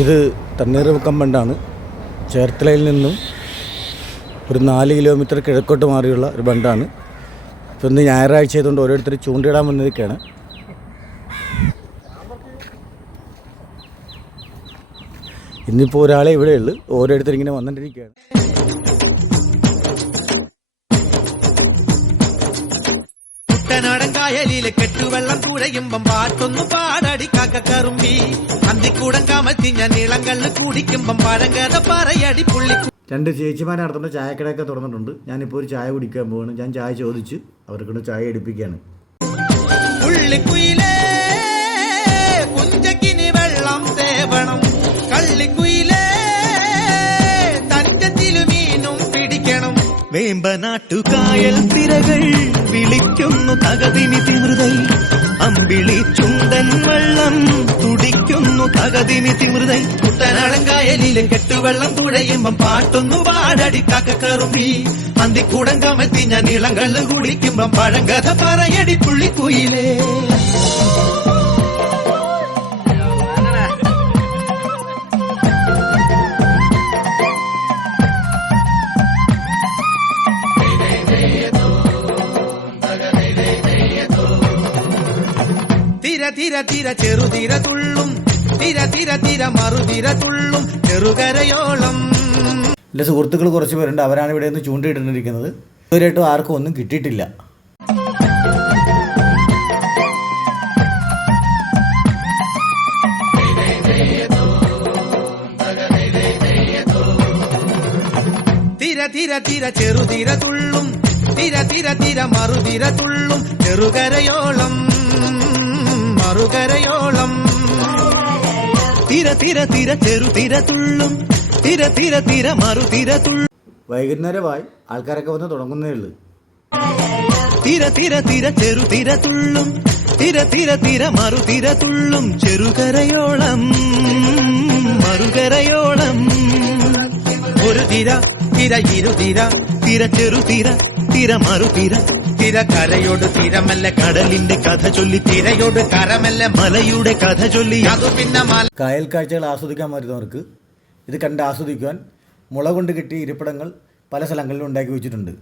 ഇത് തണ്ണീർമുക്കം ബണ്ടാണ് ചേർത്തലയിൽ നിന്നും ഒരു നാല് കിലോമീറ്റർ കിഴക്കോട്ട് മാറിയുള്ള ഒരു ബണ്ടാണ് ഇപ്പം ഇന്ന് ഞായറാഴ്ച ആയതുകൊണ്ട് ഓരോരുത്തർ ചൂണ്ടിയിടാൻ വന്നിരിക്കുകയാണ് ഇന്നിപ്പോൾ ഒരാളെ ഇവിടെയുള്ളൂ ഓരോരുത്തർ ഇങ്ങനെ വന്നിട്ടിരിക്കുകയാണ്. കുട്ടനാടൻ കായലിലെ കെട്ടുവെള്ളം കുഴയുമ്പം പാട്ടൊന്നു പാടടി കാക്കക്കറുമ്പി അന്തിക്കൂടം കമത്തി ഞാൻ ഇളങ്കല്ല് കുടിക്കുമ്പം പഴങ്കഥ പറയടി പുള്ളി രണ്ട് ചേച്ചിമാരെ നടത്തുന്ന ചായക്കടയൊക്കെ തുറന്നിട്ടുണ്ട്. ഞാനിപ്പോൾ ഒരു ചായ കുടിക്കാൻ പോവാണ്. ഞാൻ ചായ ചോദിച്ച് അവർക്കൊണ്ട് ചായ എടുപ്പിക്കുകയാണ്. പുള്ളിക്കുയിലേ വേമ്പനാട്ടുകായൽ തിരകൾ വിളിക്കുന്നു തകതിനി തിമൃതൈ അമ്പിളി ചുണ്ടൻ വെള്ളം തുടിക്കുന്നു തകതിനി തിമൃതൈ കുട്ടനാടൻ കായലിലെ കെട്ടുവെള്ളം തുഴയുമ്പം പാട്ടൊന്നു പാടടി കാക്കക്കറുമ്പി. അന്തിക്കൂടം കമത്തി ഞാൻ ഇളങ്കള്ള് കുടിക്കുമ്പം പഴങ്കഥ പറയടി പുള്ളിക്കുയിലേ. തിര തിര തിര ചെറുതിര തുള്ളും. തിര തിര തിര മറുതിര തുള്ളും. ചെറുകരയോളം. എന്റെ സുഹൃത്തുക്കൾ കുറച്ച് പേരുണ്ട്. അവരാണ് ഇവിടെ നിന്ന് ചൂണ്ടയിട്ടിരിക്കുന്നത് ഇതുവരെയായിട്ടും ആർക്കും ഒന്നും കിട്ടിയിട്ടില്ല. തിര തിര തിര ചെറുതിര തുള്ളും. തിര തിര തിര മറുതിര തുള്ളും. ചെറുകരയോളം. മറുകരയോളം തിര തിര തിര ചെറു തിര തുള്ളും തിര തിര തിര മറുതിര തുള്ളും വൈകുന്നേരമായി ആൾക്കാരൊക്കെ വന്ന് തുടങ്ങുന്നേ ഉള്ളൂ തിര തിര തിര ചെറു തിര തുള്ളും തിര തിര തിര മറുതിര തുള്ളും ചെറുകരയോളം മറുകരയോളം ഒരു തിര തിര ഇരു തിര തിര ചെറു തിര തിര മറു തിര കരയോട് തിരമല്ല കടലിന്റെ കഥ ചൊല്ലി തിരയോട് കരമല്ല മലയുടെ കഥ ചൊല്ലി. അതു പിന്നെ മല കായൽ കാഴ്ചകൾ ആസ്വദിക്കാൻ വരുന്നവർക്ക് ഇത് കണ്ട് ആസ്വദിക്കുവാൻ മുള കൊണ്ട് കിട്ടിയ ഇരിപ്പിടങ്ങൾ പല സ്ഥലങ്ങളിലും ഉണ്ടാക്കി വെച്ചിട്ടുണ്ട്.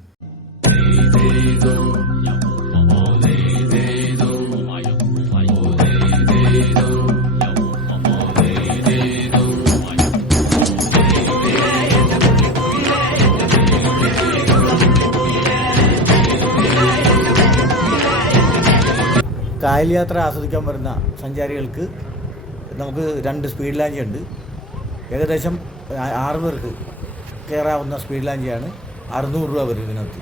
കായൽ യാത്ര ആസ്വദിക്കാൻ വരുന്ന സഞ്ചാരികൾക്ക് നമുക്ക് രണ്ട് സ്പീഡ് ലാഞ്ച് ഉണ്ട്. ഏകദേശം ആറ് പേർക്ക് കയറാവുന്ന സ്പീഡ് ലാഞ്ചാണ് അറുന്നൂറ് രൂപ വരും ഇതിനകത്ത്.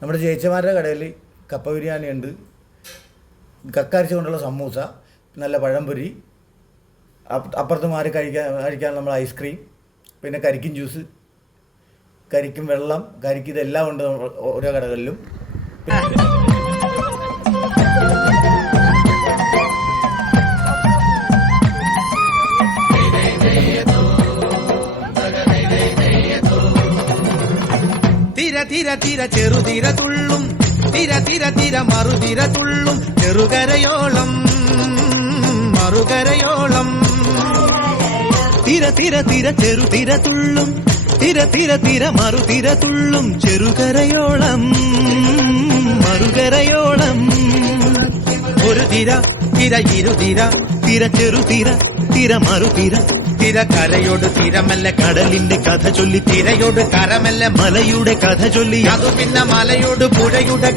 നമ്മുടെ ചേച്ചിമാരുടെ കടയിൽ കപ്പ ബിരിയാണി ഉണ്ട്. കക്കരിച്ച കൊണ്ടുള്ള സമൂസ നല്ല പഴംപൊരി അപ്പുറത്ത് മാറി കഴിക്കാൻ കഴിക്കാൻ നമ്മൾ ഐസ്ക്രീം പിന്നെ കരിക്കും ജ്യൂസ് കരിക്കും വെള്ളം കരിക്ക് ഇതെല്ലാം ഉണ്ട് ഓരോ കടകളിലും. തിര തിര തിര ചെറുതിര തുള്ളും. തിര തിര തിര മറുതിര തുള്ളും. ചെറുകരയോളം മറുകരയോളം. തിര തിര തിര ചെറു തിര തുള്ളും. തിര തിര തിര മറു തിര തുള്ളും. ചെറുകരയോളം മറുകരയോളം. ഒരു തിര തിര ഇരുതിര തിര. ചെറു തിര തിര മറു തിര. തിര കരയോട് തിരമല്ല കടലിന്റെ കഥ ചൊല്ലി. തിരയോട് കരമല്ല മലയുടെ കഥ ചൊല്ലി. അതു പിന്നെ മലയോട് പുഴയുടെ